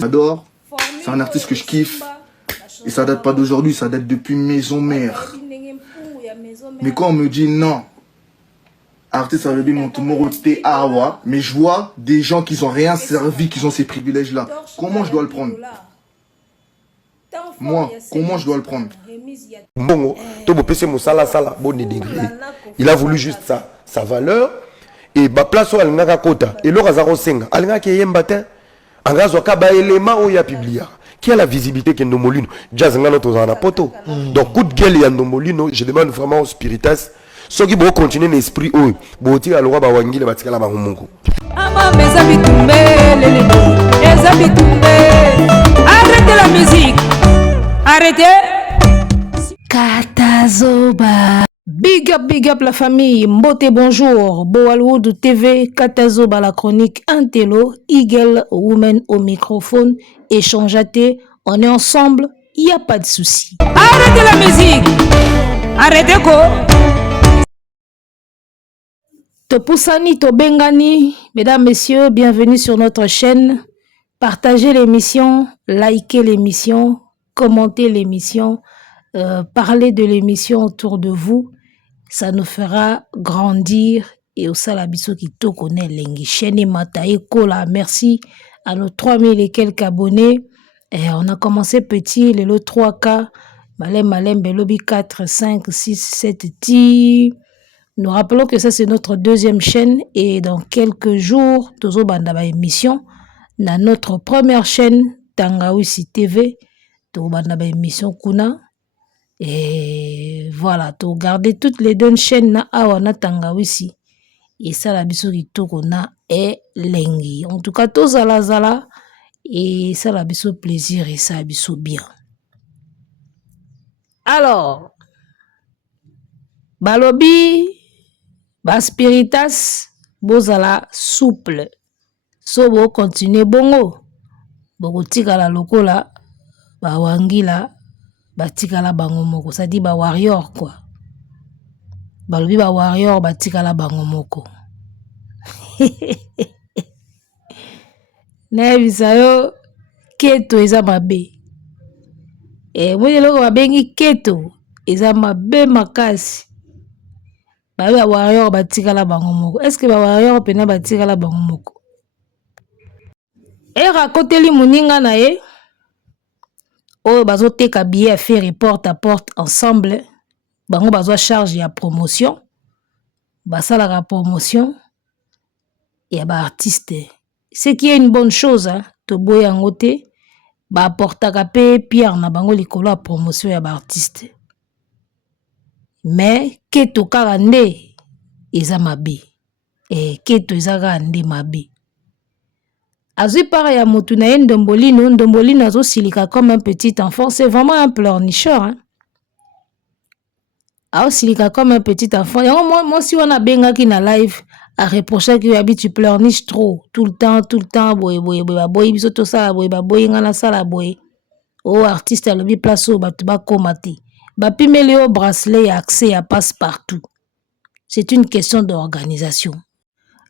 artiste j'adore, c'est un artiste que je kiffe. Et ça date pas d'aujourd'hui, ça date depuis Maison Mère. Mais quand on me dit non, artiste ça veut dire mon Moroté Awa, mais je vois des gens qui n'ont rien servi, qui ont ces privilèges-là. Comment je dois le prendre? Moi, comment je dois le prendre? Bon, il a voulu juste sa valeur. Et ba place où alingaka kota. Et le razaro senga. Alingaka ki yembate. Angazo kaba élément où il y a publié. Qui a la visibilité que Ndomolino. Jazz ngano tozana poto. Donc coup de gueule ya Ndomolino, je demande vraiment aux spiritas. Ceux qui vont continuer l'esprit eux. Boti à l'oua bawangi le batikala bahumungu. Ama meza bitumbe lele. Meza bitumbe. Arrêtez la musique. Arrêtez. Katazoba. Big up la famille, Mbote bonjour, Boalwood TV, Katazoba la chronique Antelo, Eagle Woman au microphone, échangeaté, on est ensemble, il n'y a pas de souci. Arrêtez la musique, arrêtez quoi? Topoussani, Tobengani, mesdames, messieurs, bienvenue sur notre chaîne, partagez l'émission, likez l'émission, commentez l'émission, parlez de l'émission autour de vous. Ça nous fera grandir et au salabiso qui to connaît lengi chaîne Matae Kola. Merci à nos 3000 et quelques abonnés. Et on a commencé petit, le 3K, Malem Belobi 4, 5, 6, 7, 10. Nous rappelons que ça c'est notre deuxième chaîne et dans quelques jours, Tozo Bandaba émission, dans notre première chaîne, Tangawisi TV, Tozo Bandaba émission Kuna. Et voilà, tu regardes toutes les deux chaînes na awana Tangawisi. Et ça la biso qui tokona est lengi. En tout cas, tout zala et ça la biso plaisir et ça la biso bien. Alors, balobi, spiritas, bozala souple. So bo continue bongo. Boko tika la lokola, wangila. Batikala bango moko, ça dit ba warrior quoi. Balobi ba warrior batikala bango moko. Na bisayo keto eza mabe. Moi loko babengi keto eza mabe makasi. Ba warrior batikala bango moko. Est-ce que ba warrior pena batikala bango moko? Rakoteli muninga na ye. Oh, bazo teka billet à faire porte à porte ensemble. Bango bazo charge ya promotion. Basala la promotion. Et ba artiste. Ce qui est une bonne chose, hein. To boy angote. Ba porta kapé pierre na bango likolo la promotion ya ba artiste. Mais keto karande eza mabe. Keto eza karande mabe. Azui para ya motu na ye Ndombolino azo silika comme un petit enfant, c'est vraiment un pleurnicheur. Hein? Azo silika comme un petit enfant. Et moi si on a bengaki na live à reprocher que tu pleurniches trop tout le temps boy biso to sala boy ngana sala boy. Oh artiste a lobi place au batu ba komate. Ba pimeli au bracelet et accès à passe partout. C'est une question d'organisation.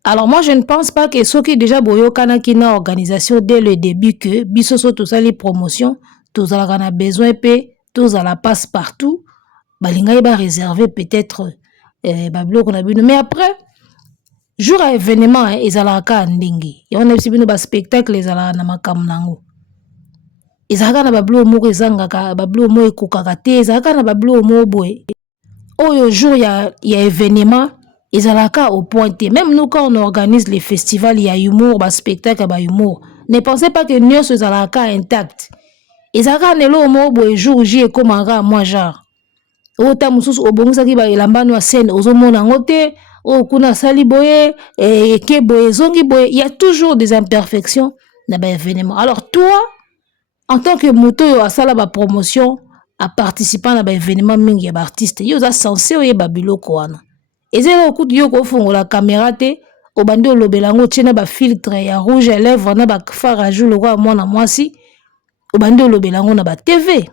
Alors moi je ne pense pas que ceux qui déjà boyo kanaki na organisation dès le début que bisoso tout ça les promotions tous ala kana besoin pe tous ala passe partout balinga ba réserver peut-être bablo qu'on a vu mais après jour à événement ezala ka ndingi et on a aussi bino ba spectacle ezala na makam nango ezala na bablo moko ezanga ka bablo mo ekokaka te ezala na bablo mo boy oyo jour ya événement ils ont au point. Même nous, quand on organise les festivals, il y a humour, bah, spectacle, bah, humour. Ne pensez pas que nous sommes intact. Ils ont le humour, bah, jour J et comme un moi, genre. Au tamusous, au bon, ça qui va, il a mbano à scène, aux hommes en côté, au kuna sali boye, et ke boye, zongi boye. Il y a toujours des imperfections dans l'événement. Alors, toi, en tant que moto, à ça, la promotion, à participant à l'événement, mingi, à artiste, il y a censé, il y a babilo, quoi. Et c'est le coup de yoko fond la caméra te au bando lobelango tchena ba filtre ya rouge à lèvres na ba fard à jour le roi moi na moi si au bando lobelango na ba TV.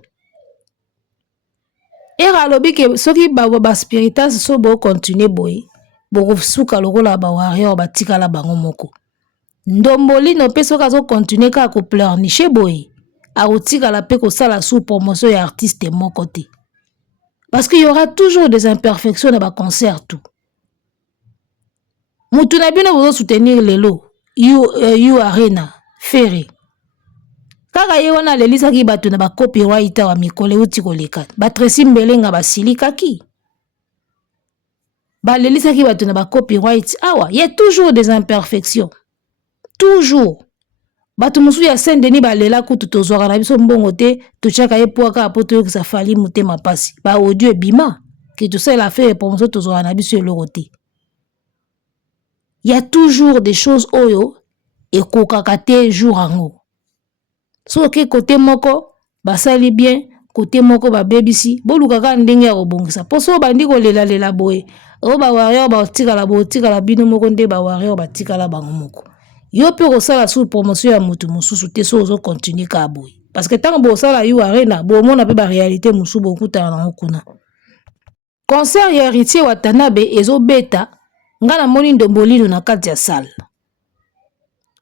Et ralobi que ceux qui ba spiritas so bo continuer boy bo suka loko la ba warrior ba tika la bango moko. Ndombolino pe soki azokontinue kaka kopleurniche boye akotikala mpe kosala sous promotion ya artiste moko te. Parce qu'il y aura toujours des imperfections dans le concert tout. Mutu na bino bozo soutenir lelo you arena ferry. Kaka ye wana lelisaki bato na ba copyright wa mikole uti koleka. Ba Tracy Mbelenga basilikaki. Ba lelisaki bato na ba copyright awa, il y a toujours des imperfections. Toujours. Bato musu ya Saint-Denis balela kutu tozwaka na biso mbongo te tochaka ye poaka apoto que ça fali mutema pasi. Ba audio bima ki to sala faire pour musu tozwaka na biso eloko te. Il y a toujours des choses oyo et kokakate jour ango. So ke côté moko basali bien, côté moko ba babisi, bolukaka ndenge ya kobongisa. Poso bandi kolela lela boye. O ba warrior ba tika la bino moko nde ba warrior ba tika la bango moko. Yo pe kosala sous promotion ya mutu mususu te so ozo continuer ka boye. Parce que tant bo sala yu arena, bo mona pe ba réalité musu beaucoup ta na kuna. Concert ya Héritier Watanabe ezo beta ngana moni Ndombolino na kati ya salle.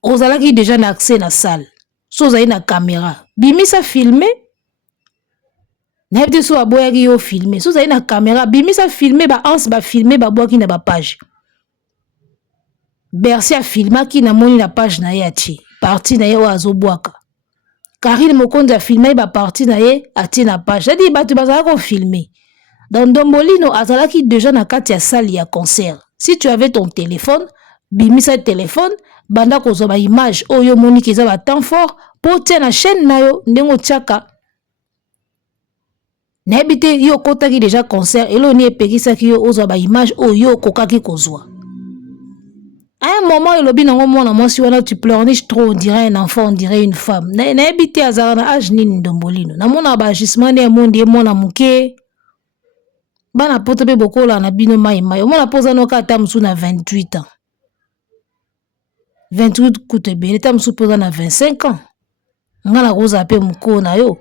Ozalaki déjà na accès na salle. So ozali na caméra. Bimisa filmer. Nebde so aboyaki yo filmer. So ozali na caméra. Bimisa filmer ba ans ba filmer ba boaki na ba page. Bercy a filmaki na moni na page na ye atie. Parti na ye o azobwaka. Karine Mokonzi a filmé ba parti na ye atie na page. Jadi batu bazala ko filmer. Dans Ndombolino azalaki déjà na kati ya salle ya concert. Si tu avais ton téléphone, bimisa téléphone, banda kozwa ba image oyo moni keza ba temps fort po tia na chaîne na yo ndengo tiaka. Na ebite yo kotaki déjà concert elo ni epekisaki yo ozwa ba image oyo kokaki kozwa. À un moment, il y a un moment où tu pleurniches trop, on dirait un enfant, on dirait une femme. Na ebite azara na âge ni Ndombolino. Na mona ba agissement ne monde ye mona muke. Bana poto pe bokola na bino mai mai. Mona poza no ka tamsu na 28 ans. 28 kutebe, tamsu poza na 25 ans. Ngana koza pe muko na yo.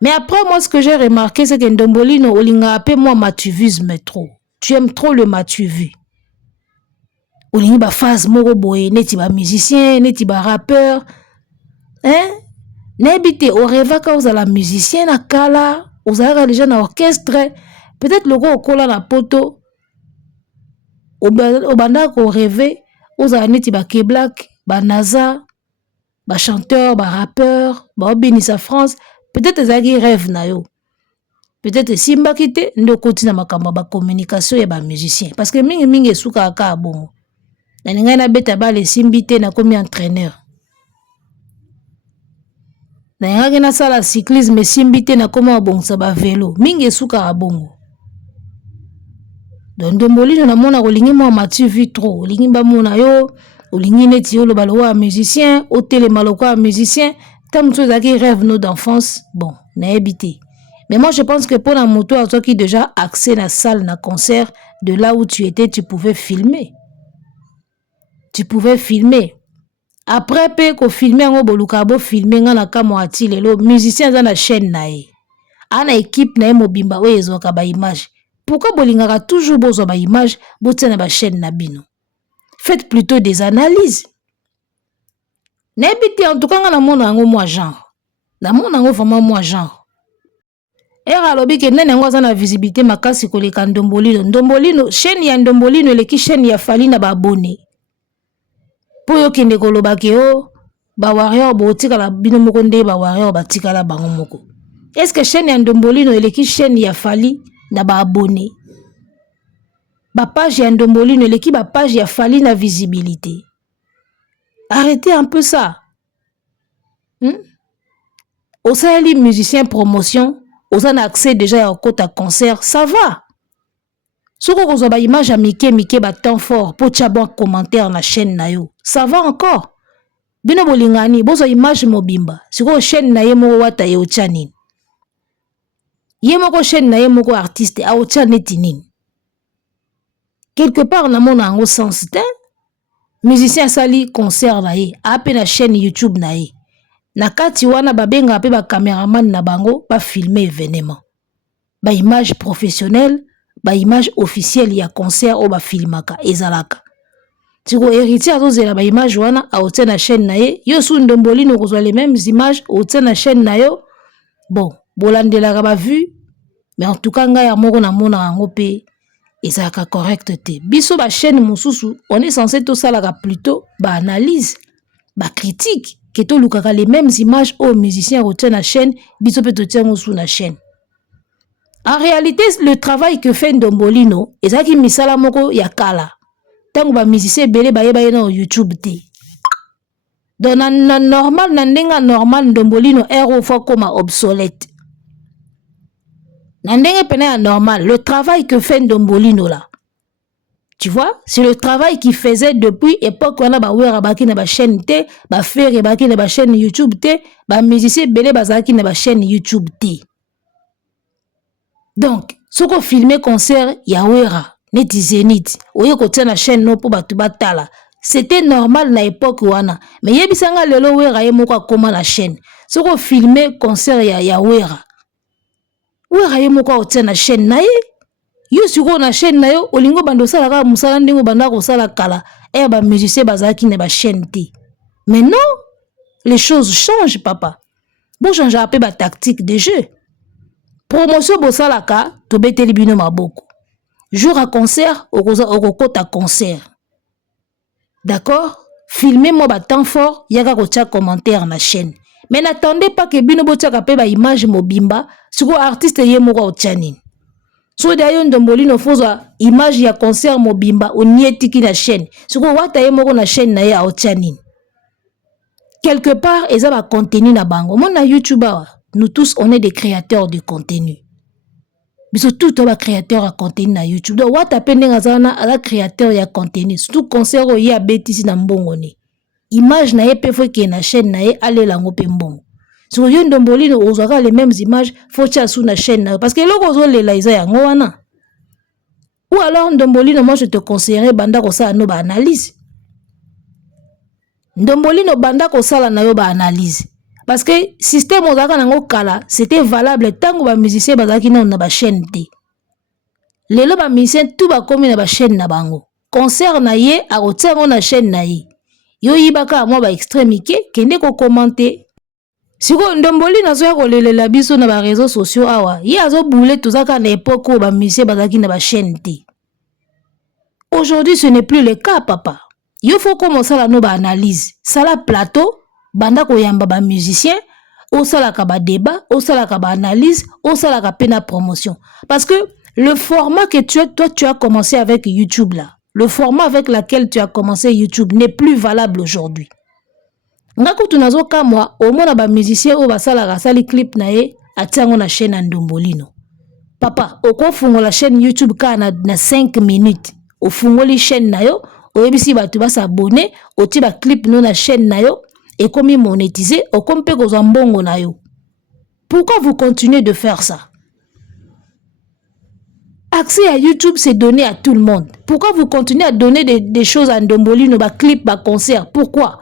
Mais après moi ce que j'ai remarqué c'est que Ndombolino olinga pe moi matuvisme trop. Tu aimes trop le matuvu. Olingi ba phase moko boye neti ba musicien, neti ba rappeur. Hein? Nebite o rêva ka ozala musicien na kala, ozala déjà na orchestre, peut-être le go okola na poto. Obanda ko rêver, ozala neti ba K-Black, ba Naza, ba chanteur, ba rappeur, ba Obinisa France, peut-être ezaki rêve na yo. Peut-être simba kite ndo koti na makambo ba communication ya ba musicien parce que mingi esuka aka bongo. Na ninga na beta ba le simbite na komi entraîneur. Na ninga na sala cyclisme simbite na komi abongsa ba vélo. Mingi esuka abongo. Donc Ndombolino na mona kolingi mo matu vu trop. Olingi ba mona yo, olingi neti yo lo balowa musicien, hôtel maloko musicien, tam tu zaki rêve nos d'enfance. Bon, na ebité. Mais moi je pense que pour la moto à toi qui déjà accès na salle na concert de là où tu étais, tu pouvais filmer. Tu pouvais filmer. Après, pe ko filmer ngo boluka bo filmer nga na kamwati lelo musicien za na chaîne na ye. Ana équipe na ye mobimba we ezoka ba image. Pourquoi bolingaka toujours bozo ba image botsena ba chaîne na bino? Faites plutôt des analyses. Nebiti en tout cas nga na mona ngo moi genre. Na mona ngo vraiment moi genre. Era lobi ke nene ngo za na visibilité makasi koleka Ndombolino. Ndombolino chaîne ya Ndombolino eleki chaîne ya Fali na ba abonné. Poyo kende koloba ke o ba warrior bo tikala bino moko nde ba warrior ba tikala bango moko. Est-ce que chaîne ya Ndombolino eleki chaîne ya Fali na ba abonné? Ba page ya Ndombolino eleki ba page ya Fali na visibilité. Arrêtez un peu ça. Osali musicien promotion, osa na accès déjà au côté concert, ça va. Soko ko ba image à mike ba temps fort pour tia bon commentaire na chaîne na yo. Ça va encore. Bino bolingani bozo image mobimba. Siko chaîne na ye moko wata ye otia nini. Ye moko chaîne na ye moko artiste a otia neti nini. Quelque part na mona ango sens te. Musicien sali concert na ye, ape na chaîne YouTube na ye. Na kati wana babenga ape ba cameraman na bango ba filmer événement. Ba image professionnelle, ba image officielle ya concert o ba filmaka ezalaka. tiko héritier azozela ba image wana aotia na chaîne na ye yo su Ndombolino kozwa les mêmes images otia na chaîne na yo bon bolandelaka ba vue mais en tout cas ngai ya moko na mona yango pe ezalaka correct te biso ba chaîne mosusu on est censé tout ça là plutôt ba analyse ba critique que to lukaka les mêmes images aux musiciens otia na chaîne biso pe totia ngo sous na chaîne. En réalité le travail que fait Ndombolino ezaki misala moko ya kala tango ba musicien belé ba yeba na YouTube te. Donc na normal na ndenga normal Ndombolino ero fois comme obsolète. Na ndenga pena normal le travail que fait Ndombolino là. Tu vois, c'est le travail qu'il faisait depuis époque on a ba wera baki na ba chaîne te, ba faire baki na ba chaîne YouTube te, ba musicien belé bazaki na ba chaîne YouTube te. Donc, ce qu'on filmait concert ya wera neti Zénith, oye kotia na chaîne no po batu batala. C'était normal na époque wana. Mais yebisanga lelo wera ye moko akoma na chaîne. Ce qu'on filmait concert ya wera. Wera ye moko otia na chaîne na ye. Yo siko na chaîne na yo olingo bando sala ka musala ndingo banda ko sala kala ba musicien bazaki na ba chaîne ti. Mais non, les choses changent papa. Bon changer un peu ba tactique de jeu. Promotion bo sala ka to beteli bino maboko. Jour à concert okokota concert. D'accord? Filmez moi ba temps fort yaka ko tia commentaire na chaîne. Mais n'attendez pas que bino bo tia ka pe ba image mobimba siko artiste ye moko o tianine. So d'ailleurs Ndombolino foza image ya concert mobimba onietiki na chaîne. Siko wata ye moko na chaîne na ya otianine. Quelque part eza ba contenu na bango. Mon na YouTuber, nous tous on est des créateurs de contenu. Biso tout ba créateur à contenu na YouTube. Donc wata pendenga zana ala créateur ya contenu. Surtout concert o ya betisi na mbongo ni. Image na ye pe fo ke na chaîne na ye ale lango pe mbongo. Sur yo Ndombolino ozwaka les mêmes images faut tia sous na chaîne na parce que loko zo lela iza yango wana. Ou alors Ndombolino moi je te conseillerais banda ko sala no ba analyse. Ndombolino banda ko sala na yo ba analyse parce que système ozaka nango kala c'était valable tango ba musicien bazaki na ba chaîne te. Lelo ba musicien tout ba komi na ba chaîne na bango. Concert na ye a otengo na chaîne na ye. Yo yibaka moi ba extrémité kende ko commenter. Siko Ndombolino azoya kolelela biso na ba réseaux sociaux awa ye azo boule tozaka na époque où ba musicien bazaki na ba chaîne te. Aujourd'hui ce n'est plus le cas papa. Il faut commencer à no ba analyse. Sala plateau banda ko yamba ba musicien au sala ka ba débat, au sala ka ba analyse, au sala ka pena promotion parce que le format que toi tu as commencé avec YouTube là, le format avec lequel tu as commencé YouTube n'est plus valable aujourd'hui. Ngako tunazo ka moi au mona ba musicien o basala ka sali clip na ye atiango na chaîne na Ndombolino. Papa, oko fungo la chaîne YouTube ka na 5 minutes. O fungo li chaîne na yo, o yebisi batu ba s'abonner, o ti ba clip no na chaîne na yo et comme monétiser, o kompe ko mbongo na yo. Pourquoi vous continuez de faire ça? Accès à YouTube c'est donné à tout le monde. Pourquoi vous continuez à donner des choses à Ndombolino, ba clip, ba concert? Pourquoi?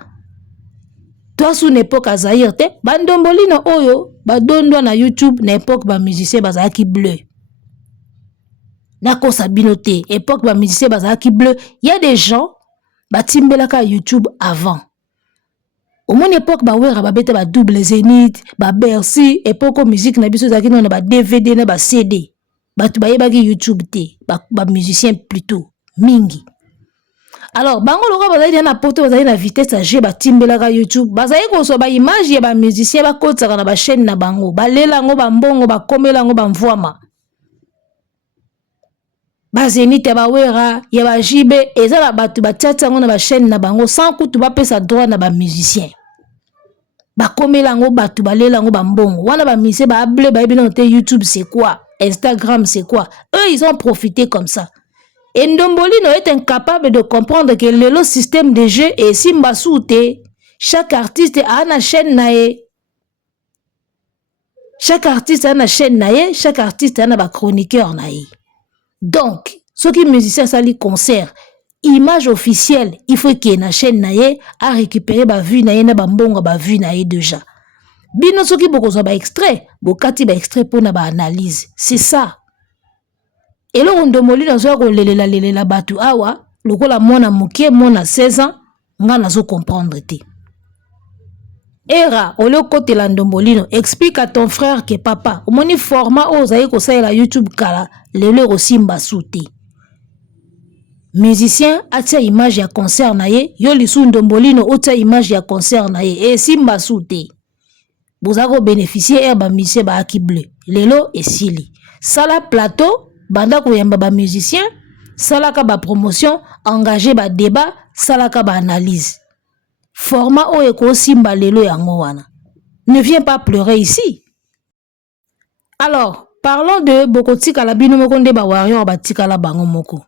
Toi sous l'époque à Zahir te, ba Ndombolino oyo, ba dondo na YouTube na époque ba musicien bazaki bleu. Nako sabinote, époque ba musicien bazaki bleu, il y a des gens ba timbelaka YouTube avant. Au mon époque ba wera ba bete ba double Zénith, ba Bercy, époque musique na biso zaki na ba DVD na ba CD. Ba tu ba yebaki YouTube te, ba musicien plutôt mingi. Alors, bango loko bazali na porte bazali na vitesse à G ba timbelaka YouTube. Bazali ko so ba image ya ba musicien ba kotaka na ba chaîne na bango. Ba lela ngo ba mbongo ba komela ngo ba mvwama. Ba Zénith ba wera ya ba jibe ezala batu ba tata ngo na ba chaîne na bango sans kutu ba pesa droit na ba musicien. Ba komela ngo batu ba lela ngo ba mbongo. Wana ba musicien ba able ba ebina te YouTube c'est quoi? Instagram c'est quoi? Eux ils ont profité comme ça. Et Ndombolino est incapable de comprendre que le système de jeu est si mbasouté. Chaque artiste a une chaîne nae. Chaque artiste a une chaîne nae. Chaque artiste a un chroniqueur nae. Donc, ceux qui musiciens sali concert, image officielle, il faut qu'il y ait une chaîne nae à récupérer ba vue nae na ba mbonga ba vue nae déjà. Bino ceux qui boko ba extrait, bokati ba extrait pour na ba analyse. C'est ça. Et là, on demande dans un lela batu awa, lokola mwana mokie mwana 16 ans nga nazo comprendre te. Era ole kotela ndombolino explique à ton frère que papa omoni format ozayi kosalela YouTube kala lelo kosimba sute. Musicien atia image ya concert na ye yo lisu ndombolino otia image ya concert na ye e simba sute. Bozako bénéficier erba musicien ba aki bleu lelo esili. Sala plateau banda koyamba ba musicien salaka ba promotion engagé ba débat salaka ba analyse. Format oye ko simba lelo yango wana. Ne viens pas pleurer ici. Alors, parlons de bokotika la bino moko nde ba warrior batika la bango moko.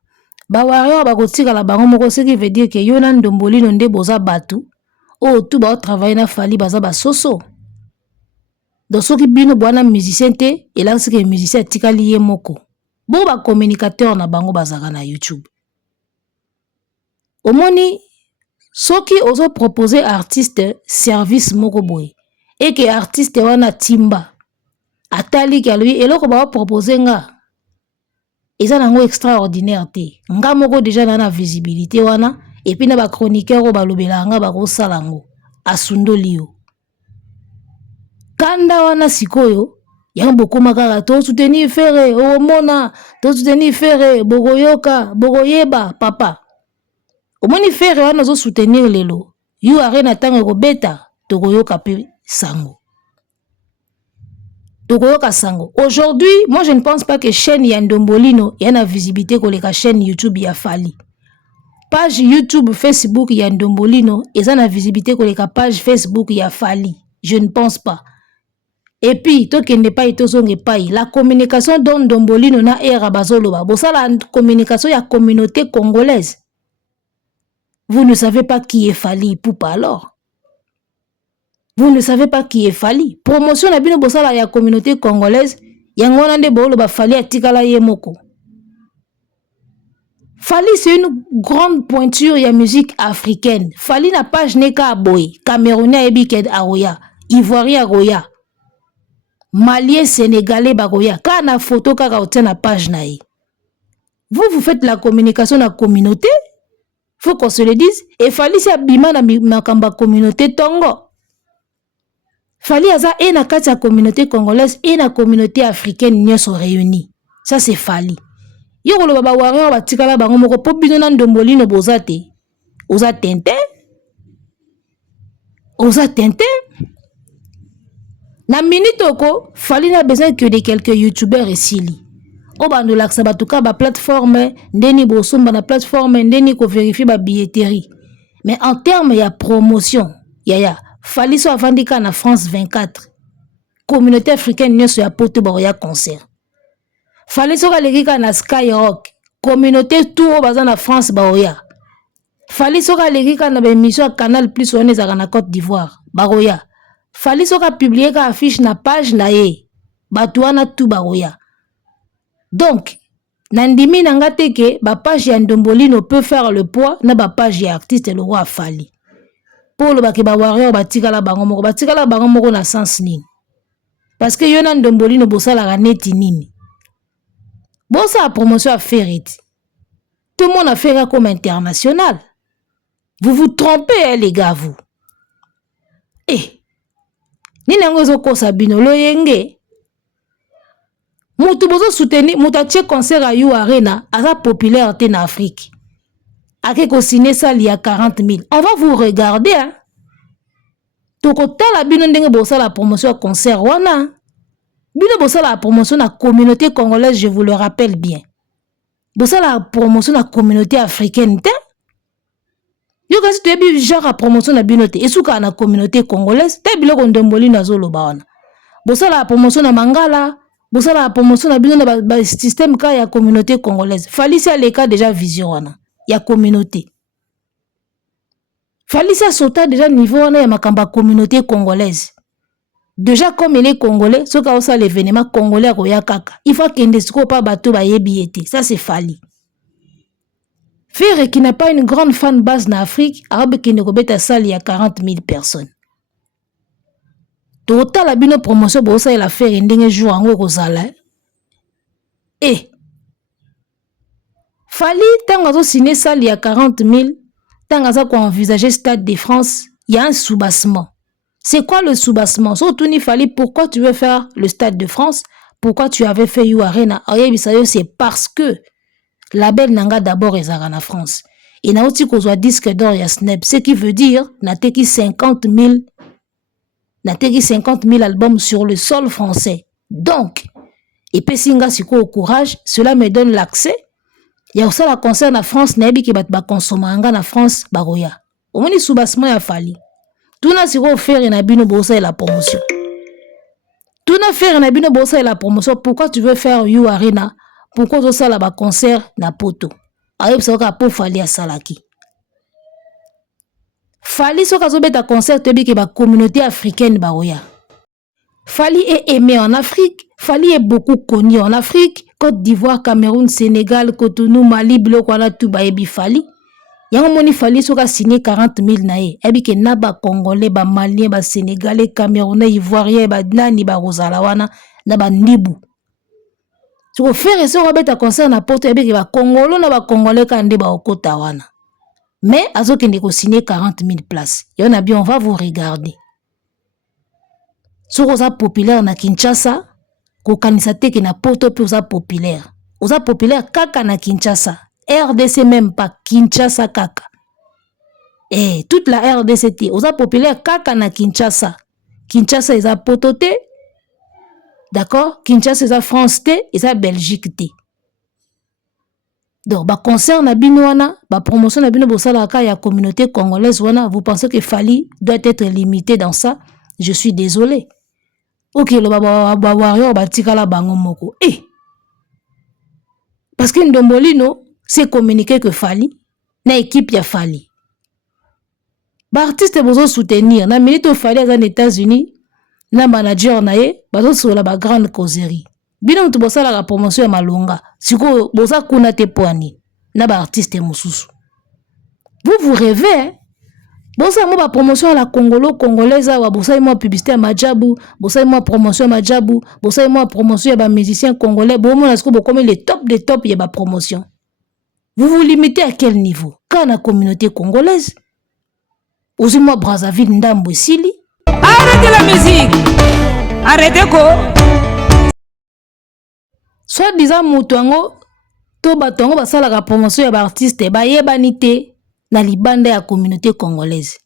Ba warrior bakotika la bango moko, ce qui veut dire que yona ndombolino nde boza batu o tout ba travailler na fali baza ba soso. Donc soki bino bwana musicien te elakisi ke musicien tikali ye moko. Bo ba communicateur na bango bazaka na YouTube. Omoni soki ozo proposer artiste service moko boy et que artiste wana timba atali ke lui eloko ba proposer nga eza nango extraordinaire te nga moko déjà na visibilité wana et puis na ba chroniqueur o balobela nga ba ko salango asundoli yo kanda wana sikoyo yango bokoma kaka to soutenir frère o mona to soutenir frère bokoyoka bokoyeba papa. Omoni frère wana zo soutenir lelo. Yu arena tango kobeta tokoyoka pe sango. Tokoyoka sango. Aujourd'hui, moi je ne pense pas que chaîne ya Ndombolino y a na visibilité koleka chaîne YouTube ya Fali. Page YouTube, Facebook ya Ndombolino eza na visibilité koleka page Facebook ya Fali. Je ne pense pas. Et puis to kende pa itozonge pai la communication dont Ndombolino na era bazoloba. Bosala communication ya communauté congolaise. Vous ne savez pas qui est Fali Poupa alors. Vous ne savez pas qui est Fali. Promotion na bino bosala ya communauté congolaise, yango nande bolo ba Fali atikala ye moko. Fali c'est une grande pointure ya musique africaine. Fali na page neka aboy, Camerounais ebiket aroya, Ivoirien aroya, Malien Sénégalais baroya, ka na photo kaka otia na page na ye. Vous faites la communication na communauté. Faut qu'on se le dise. Et Fali c'est abima na kamba communauté tongo. Fali aza et na kati ya communauté congolaise et na communauté africaine nyonso réunis. Ça c'est Fali. Yo ko loba ba warrior batikala bango moko po bino na Ndombolino bozate. Oza tente. Oza tente. Na minute oko Fali n'a besoin que de quelques youtubeurs et sili. Obando laksa batuka ba plateforme ndeni bosomba na plateforme ndeni ko vérifier ba billetterie. Mais en termes ya promotion, ya Fali so avandika na France 24. Communauté africaine nyonso ya poto ba ya concert. Fali so kalekika na Skyrock, communauté tout baza na France ba oya. Fali so kalekika na ba émission Canal Plus on ezaka na Côte d'Ivoire, ba oya. Fali so ka publier ka affiche na page na ye. Batu wana tout ba oya. Donc, nandimi nangate ke ba page ya Ndombolino peut faire le poids na ba page ya artiste le roi Fali. Pour le baki ba warrior batikala bango moko na sens nini. Parce que yona Ndombolino bosala ga neti nini. Bosa la promotion à faire. Tout le monde a fait comme international. Vous vous trompez hein, les gars vous. Eh. Ni nango zo kosa bino lo yenge. Mutu bozo soutenir, mutu concert à You Arena, aza populaire en Afrique. Ake ko signé ça il y a 40 000. On va vous regarder, hein. Toko tala bino ndenge bosa la promotion à concert wana. Bino bosa la promotion à la communauté congolaise, je vous le rappelle bien. Bosa la promotion à la communauté africaine, te. Yo kasi tu ebi genre à promotion na bino te. Esuka na communauté congolaise, te biloko Ndombolino azoloba wana. Bosa la promotion na Mangala. Bosa la promotion na bino na ba système ka ya communauté congolaise. Fali c'est le cas déjà vision wana ya communauté. Fali c'est sauta déjà niveau wana ya makamba communauté congolaise. Déjà comme il est congolais, ce ka osa l'événement congolais ko ya kaka. Il faut qu'il ne soit pas bateau ba yebi été. Ça c'est Fali. Faire qui n'a pas une grande fan base en Afrique, arabe qui ne kobeta salle il y a 40 000 personnes. Total la bino promotion bosa la faire ndenge jour ngo kozala. Eh. Fali, tant qu'on a signé ça, il y a 40 000, tant qu'on a envisagé Stade de France, il y a un soubassement. C'est quoi le soubassement? Surtout, il fallait pourquoi tu veux faire le Stade de France, pourquoi tu avais fait You Arena. C'est parce que la belle Nanga d'abord est en France. Et n'a aussi qu'on soit disque d'or et snap. Ce qui veut dire, n'a teki 50 000 albums sur le sol français. Donc, et Pessinga Siko au courage, cela me donne l'accès. Il y a aussi la concert en France, Nabi qui va consommer en France, Baroya. Au moins, soubassement a fallu. Tout n'a Siko faire une abino bossa et la promotion. Tout n'a faire une abino bossa et la promotion. Pourquoi tu veux faire You Arena? Pourquoi tu veux faire concert na poto? Aïe, c'est quoi pour Fali à Salaki? Fali, c'est quoi ta concert, tu que la communauté africaine, Baroya. Fali est aimé en Afrique. Fali est beaucoup connu en Afrique. Côte d'Ivoire, Cameroun, Sénégal, Cotonou, Mali, Blokwana, Touba, Ebi Fali. Yango moni Fali soka signé 40 000 nae. Ebi ke naba Congolais, ba Malien, ba Sénégalais, Camerounais, Ivoirien, ba Nani, ba Rosalawana, naba Ndibu. Soko faire eso robeta concert na poto ebi ke ba Congolo na ba Congolais kande ba okota wana. Mais azo kende ko signé 40 000 places. Yon a bien, on va vous regarder. Soko za populaire na Kinshasa. Kokanisa teke na poto pe oza populaire. Oza populaire kaka na Kinshasa. RDC même pas Kinshasa kaka. Eh, toute la RDC te. Oza populaire kaka na Kinshasa. Kinshasa eza poto te. D'accord? Kinshasa eza France te, eza Belgique te. Donc, ba concert na bino wana, ba promotion na bino bosala ka ya communauté congolaise wana, vous pensez que Fali doit être limité dans ça? Je suis désolé. Ok, le baba warrior batika la bango moko. Eh! Parce que Ndombolino, c'est communiqué que Fali, na équipe ya Fali. Ba artiste bozo soutenir, na minute Fali aux États-Unis, na manager na ye, bazo sur la grande causerie. Bino mutu bosala la promotion ya malonga. Siko boza kuna te poani, na ba artiste mususu. Vous rêvez, hein? Bosa mo ba promotion à la congolaise wa bosa mo publicité à Majabu, bosa mo promotion à Majabu, bosa mo promotion à ba musiciens congolais, bon mo nasko bo comme les top des top ya ba promotion. Vous vous limitez à quel niveau? Quand la communauté congolaise aussi moi Brazzaville ndambo sili. Arrêtez la musique. Arrêtez quoi? Soit disant mutuango to batongo basala la promotion ya ba artiste ba yebanité. Na libanda ya communauté congolaise.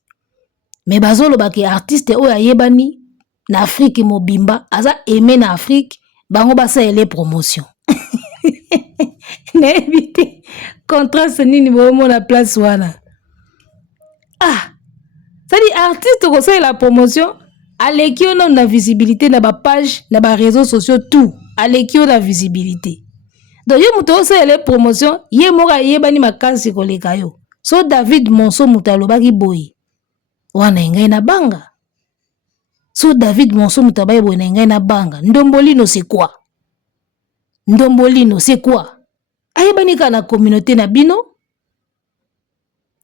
Mais bazolo baki artiste oya yebani na Afrique mobimba aza aimé na Afrique bango basa ele promotion. Na éviter contraste nini bomo na place wana. Ah. Ça dit artiste ko sa la promotion aleki on na visibilité na ba page na ba réseaux sociaux tout aleki on na visibilité. Donc yo muto sa ele promotion ye moka yebani makasi koleka yo. So David Monso mutalobaki boy. Wana ngai na banga. So David Monso mutabaye boy na ngai na banga. Ndombolino c'est quoi? Ndombolino c'est quoi? Ayebanika na communauté na bino?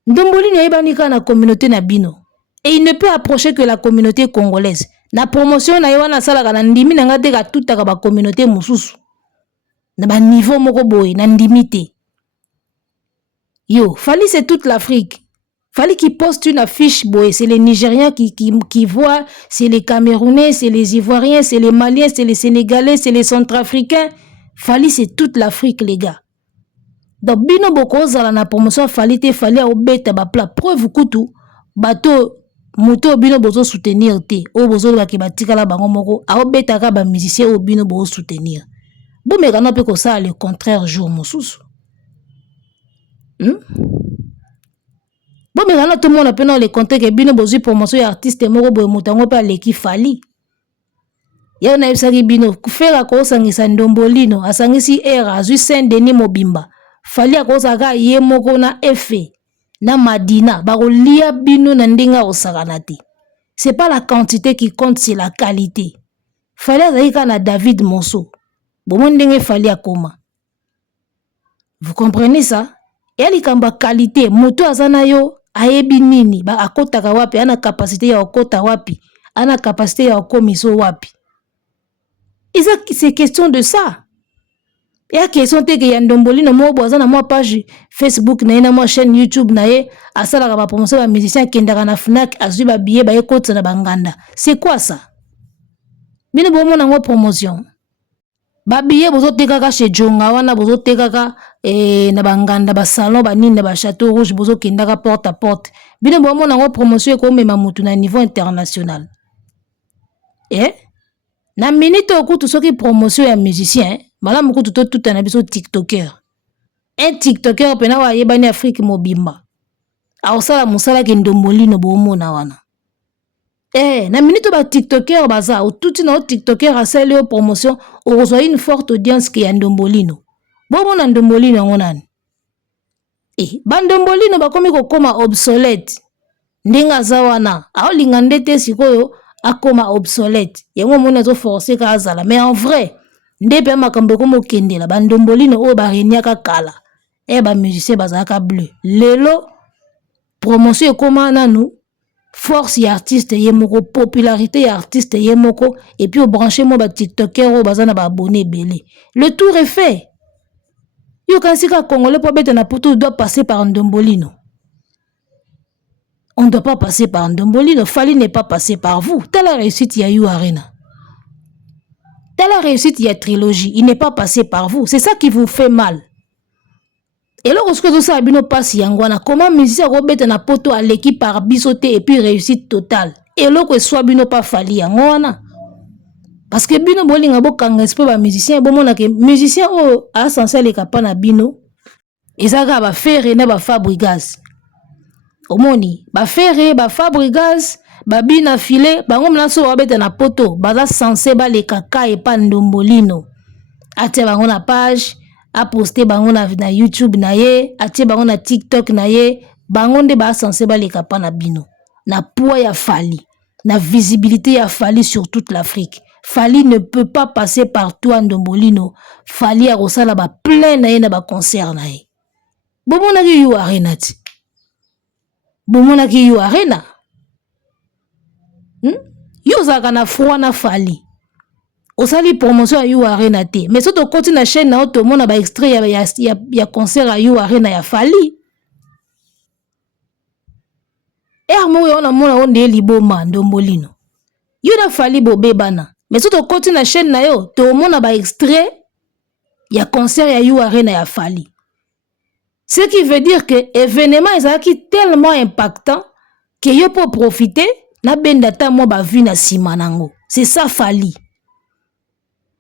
Ndombolino ayebanika na communauté na bino. Et il ne peut approcher que la communauté congolaise. Na promotion na yewana salaka na ndimi na ngate ka tutaka ba communauté mususu. Na ba niveau moko boy na ndimité. Yo, Fali c'est toute l'Afrique. Fali qui poste une affiche, boy, c'est les Nigériens qui voient, c'est les Camerounais, c'est les Ivoiriens, c'est les Maliens, c'est les Sénégalais, c'est les Centrafricains. Fali c'est toute l'Afrique, les gars. Donc, bino boko zala na promotion Fali te Fali a obeta ba pla preuve kutu, bato moto bino bozo soutenir te, o bozo ba ki batika la bango moko, a obeta ka ba musicien o bino bozo soutenir. Bon mais kana pe ko ça le contraire jour mosusu. Bon mais là tout le monde a peine les compter que bino bozu promotion artiste moko boy mutango pa leki Fali. Ya na ibsaki bino kufera ko sangisa Ndombolino asangisi era azu Saint-Denis Mobimba. Fali akosa ka ye moko na effet na Madina ba lia bino na ndinga osakanati. C'est pas la quantité qui compte, c'est la qualité. Fali azaika na David Monso. Bon ndenge Fali akoma. Vous comprenez ça? Yali kamba qualité moto azana yo ayebi nini ba akotaka wapi ana capacité ya okota wapi ana capacité ya okomiso wapi. Et ça c'est question de ça. Ya question te ke ya Ndombolino mo boza na mo page Facebook na ye na mo chaîne YouTube na ye asalaka ba promotion ba musicien kendaka na Fnac azwi ba billet ba ekotsa na banganda. C'est quoi ça? Bino bomo na ngo promotion. Ba billet bozo tekaka chez Jonga wana bozo tekaka na banganda ba salon ba nini ba Château Rouge bozo kendaka porte à porte. Bino bomo na ngo promotion ko mema mutu na niveau international. Na minute okutu soki promotion ya musicien malamu kutu to tout na biso TikToker. Un TikToker pena wa yebani Afrique mobimba. Aosala musala ke Ndombolino bomo na wana. Na minute ba TikToker baza ou tout na TikToker asali yo promotion o reçoit une forte audience ke ya Ndombolino. Bomo na Ndombolino ngonani. Ba Ndombolino bakomi kokoma obsolète. Ndinga za wana. Aolinga ndete sikoyo akoma obsolète. Yango mona zo forcer ka azala mais en vrai ndepe makambo ko mokendela ba Ndombolino o ba reniaka kala. Ba musicien bazaka bleu. Lelo promotion ekoma nanu force ya artiste yemoko popularité ya artiste yemoko et puis au brancher mo ba TikToker o bazana ba abonné belé. Le tour est fait. Yo kansika congolais po beta na poto doit passer par Ndombolino. On ne doit pas passer par Ndombolino. Fali n'est pas passé par vous. Telle la réussite, il y a eu Arena. Telle la réussite, il y a trilogie. Il n'est pas passé par vous. C'est ça qui vous fait mal. Et lorsque tout ça, Bino passe Yangwana, comment musicien Robert na poto à l'équipe par bisoté et puis réussite totale. Et lorsque soit Bino pas Fali Yangwana. Parce que Bino Bolinga bo kangespo ba musicien, bon mona ke musicien o a censé les kapana Bino. Et ça va faire et ba Fabrigaz. Omoni, ba ferre, ba Fabrigaz, ba bina filé, ba ngom lanso wabete na poto, baza censé ba le kaka et pas Ndombolino. Atie bango na page, a posté bango na YouTube na ye, atie bango na TikTok na ye, bango nde ba censé ba le kapa na bino. Na poids ya Fali, na visibilité ya Fali sur toute l'Afrique. Fali ne peut pas passer par toi Ndombolino. Fali a rosala ba plein na ye na ba concert na ye. Bomo na ki yu Arena ti. Bomona ki yu Arena. Yo zaka na froid na Fali. Osali promotion à yu Arena te. Mais si tu continues na chaîne na auto mona ba extrait ya concert à yu Arena ya Fali. Mo yo na mona onde liboma Ndombolino. Yo na Fali bobebana. Mais si tu continues na chaîne na yo, to mona ba extrait ya concert ya yu Arena ya Fali. Ce qui veut dire que l'événement est tellement impactant que yo peut profiter na bendata mo ba vu na simanango. C'est ça Fali.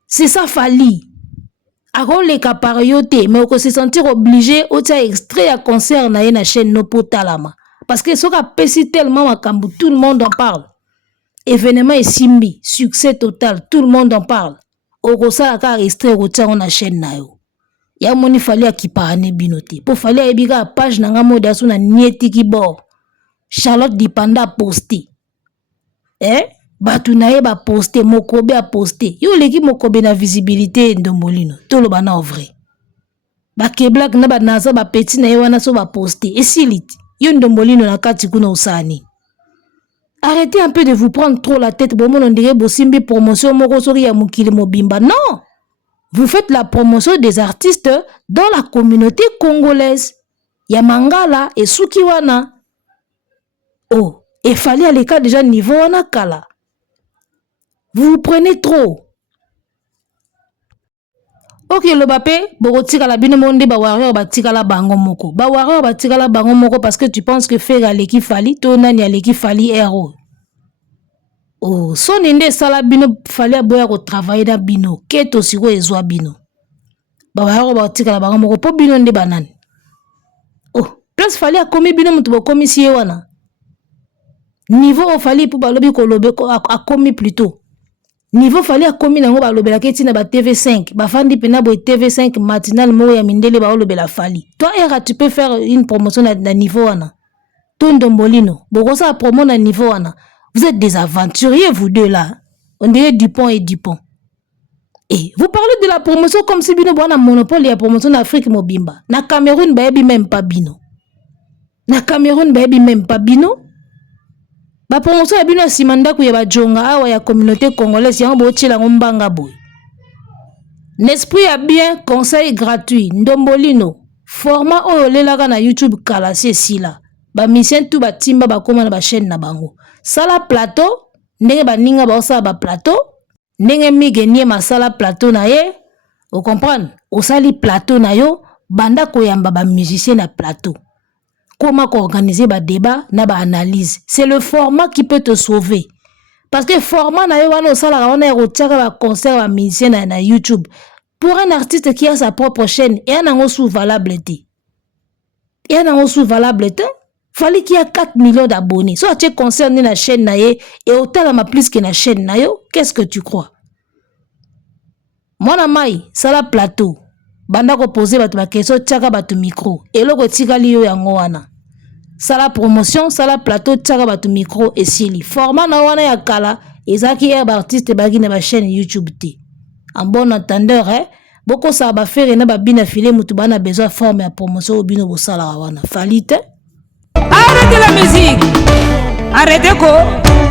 C'est ça Fali. Ako le kapariote mais on se sentir obligé au tia extrait à concert na ye na chaîne no potalama parce que soka pesi tellement makambu tout le monde en parle. Événement est simbi, succès total, tout le monde en parle. Oko sala ka extrait au tia na chaîne na yo. Ya moni Fali akipane binote. Po Fali ebika page nanga moda suna nieti ki bo. Charlotte Dipanda posté. Batu na ye ba posté, Mokobe a posté. Yo leki Mokobe na visibilité Ndombolino. Tolo bana en vrai. Ba Keblak na ba naza ba petit na ye wana so ba posté. Et siliti. Yo Ndombolino na kati kuna usani. Arrêtez un peu de vous prendre trop la tête. Bon on dirait bosimbi promotion moko sori ya mukili mobimba. Non. Vous faites la promotion des artistes dans la communauté congolaise. Yamangala et Sukiwana. Oh, et Fali à l'écart déjà niveau wana kala. Vous vous prenez trop. Ok, le bapé, bogotika la bino monde ba warrior batika la bango moko. Ba warrior batika la bango moko parce que tu penses que faire aleki Fali, to nani aleki Fali héros. Oh, son inde sala bino Fali aboya ko travailler na bino, keto siko ezwa bino. Ba warrior batika la bango moko po bino nde banani. Oh, plus Fali a komi bino mutu bo komi siye wana. Niveau Fali pour balobi ko lobe ko a komi plutôt. Niveau Fali a commis nango ba lobela keti na ba TV5 ba fandi pena boy TV5 matinal mo ya mindele ba lobela Fali. Toi era tu peux faire une promotion na niveau wana. Ton Ndombolino, boko sa promo na niveau wana. Vous êtes des aventuriers vous deux là. On dirait Dupont et Dupont. Et vous parlez de la promotion comme si bino bona monopole ya promotion d'Afrique mobimba. Na Cameroun ba yebi même pas bino. Na Cameroun ba yebi même pas bino. Ba promotion ya bino simanda ku ya ba jonga awa ya communauté congolaise yango bo tshela ngombanga boy. N'esprit a bien, conseil gratuit. Ndombolino. Format oyolelaka na YouTube kalasi sila. Ba mission tout ba timba ba koma na ba chaîne na bango. Sala plateau, ndenge ba ninga ba osala ba plateau, ndenge migenie masala plateau na ye. Vous comprenez? Osali plateau na yo, banda koyamba ba musicien na plateau. Comment organiser ba débat na ba analyse. C'est le format qui peut te sauver. Parce que format na yo wana osala wana erotiaka ba concert ba musicien na YouTube. Pour un artiste qui a sa propre chaîne, il y a un sous-valable. Il y a un sous-valable. Fallait qu'il y a 4 millions d'abonnés. Soit tu es concerné la chaîne naye et autant la plus que la chaîne nayo, qu'est-ce que tu crois? Moi na mai, ça la plateau. Banda ko poser ba question tchaka ba micro. Et loko tika liyo yango wana. Ça la promotion, ça la plateau tchaka ba micro et sili. Format na wana ya kala, ezaki ya ba artiste bagi na ba chaîne YouTube te. En bon entendeur, beaucoup ça va faire na ba bina filé mutu bana besoin forme ya promotion au bino bosala wana. Falite. Arrêtez la musique. Arrêtez quoi?